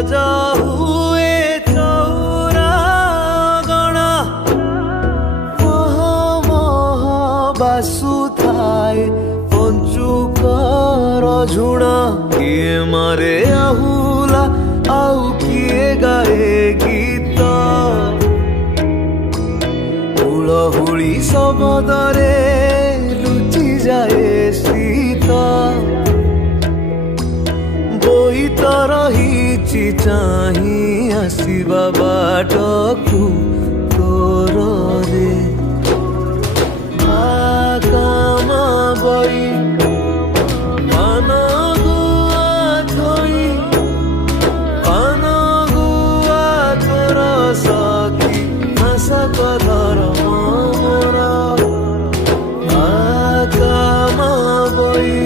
ସଜ ହୁଏ ଚଉରା ଗଣା ମହ ମହ ବାସୁଥାଏ ପଞ୍ଚୁକର ଝୁଣା କିଏ ମାରେ ଆହୁଲା ଆଉ କିଏ ଗାଏ ଗୀତ ହୁଳହୁଳି ଶବଦରେ ଲୁଚି ଯାଏ ଶୀତ ବୋଇତ ରହିଛି ଚାହିଁ ଆସିବା ବାଟକୁ ତୋରରେ କାମ ବଇ ପାନ ଗୁଆ ଥୋଇ ପାନ ଗୁଆ ତୋର ସଖୀ ମାସକ ଧର୍ମ ମୋର କାମ ବଇ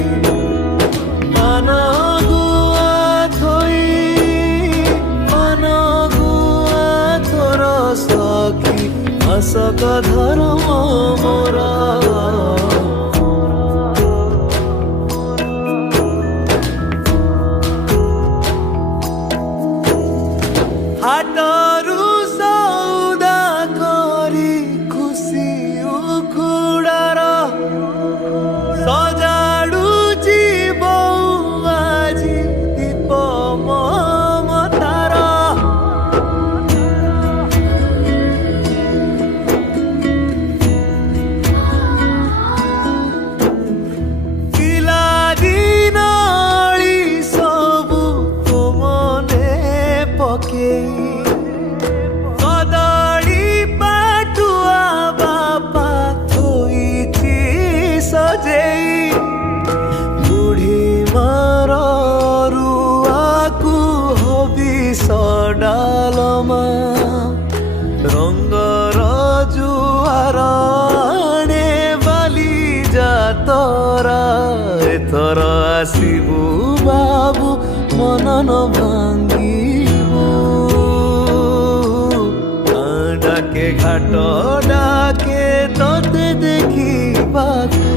ପାନ ଗୁଆ ଥୋଇ ପାନ ଗୁଆ ତୋର ସଖୀ ମାସକ ଧର୍ମ ମୋର ହାଟରୁ ସଉଦା କରି ଖୁସି ଉଖୁଡ଼ାର ସଜାଡ଼ୁଛି ବୋଉ ଆଜି ଦୀପ ମମତାର ପିଲାଦିନ ଅଳି ସବୁ ତୋ ମନେ ପକେଇ କଦଳୀ ପାଟୁଆ ବାପା ଥୋଇଛି ସଜେଇ ବୁଢ଼ୀ ମାର ରୁଆକୁ ହବିଷ ଡାଲମା ରଙ୍ଗର ଜୁଆର ଆଣେ ବାଲି ଯାତରା ଏଥର ଆସିବୁ ବାବୁ ମନ ନ ଭାଙ୍ଗିବୁ ଡାକେ ଘାଟ ଡାକେ ତତେ ଦେଖିବାକୁ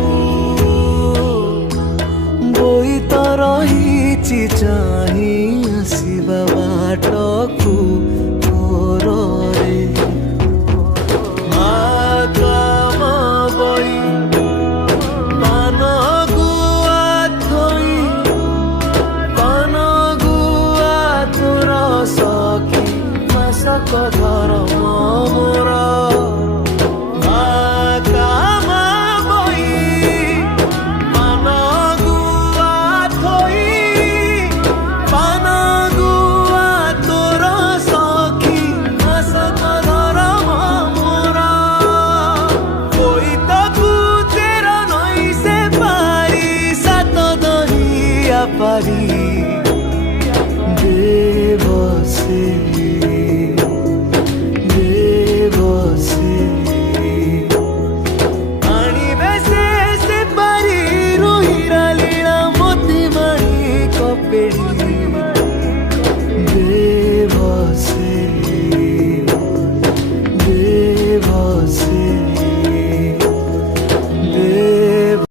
ବୋଇତ ରହିଛି ଚାହିଁ ଆସିବା ବାଟକୁ ତୋରରେ କାମ ବଇ ପାନ ଗୁଆ ଥୋଇ ପାନ ଗୁଆ ତୋର ସଖୀ ମାସକ ଧର୍ମ ମୋର କାମ ବଇ ପାନ ଗୁଆ ଥୋଇ ପାନ ଗୁଆ ତୋର ସଖୀ ମାସକ ଧର୍ମ ମୋର ବୋଇତକୁ ତେର ନଈ ସେ ପାରି ସାତ ଦହିଆ ପାରି ଦେବ ସେ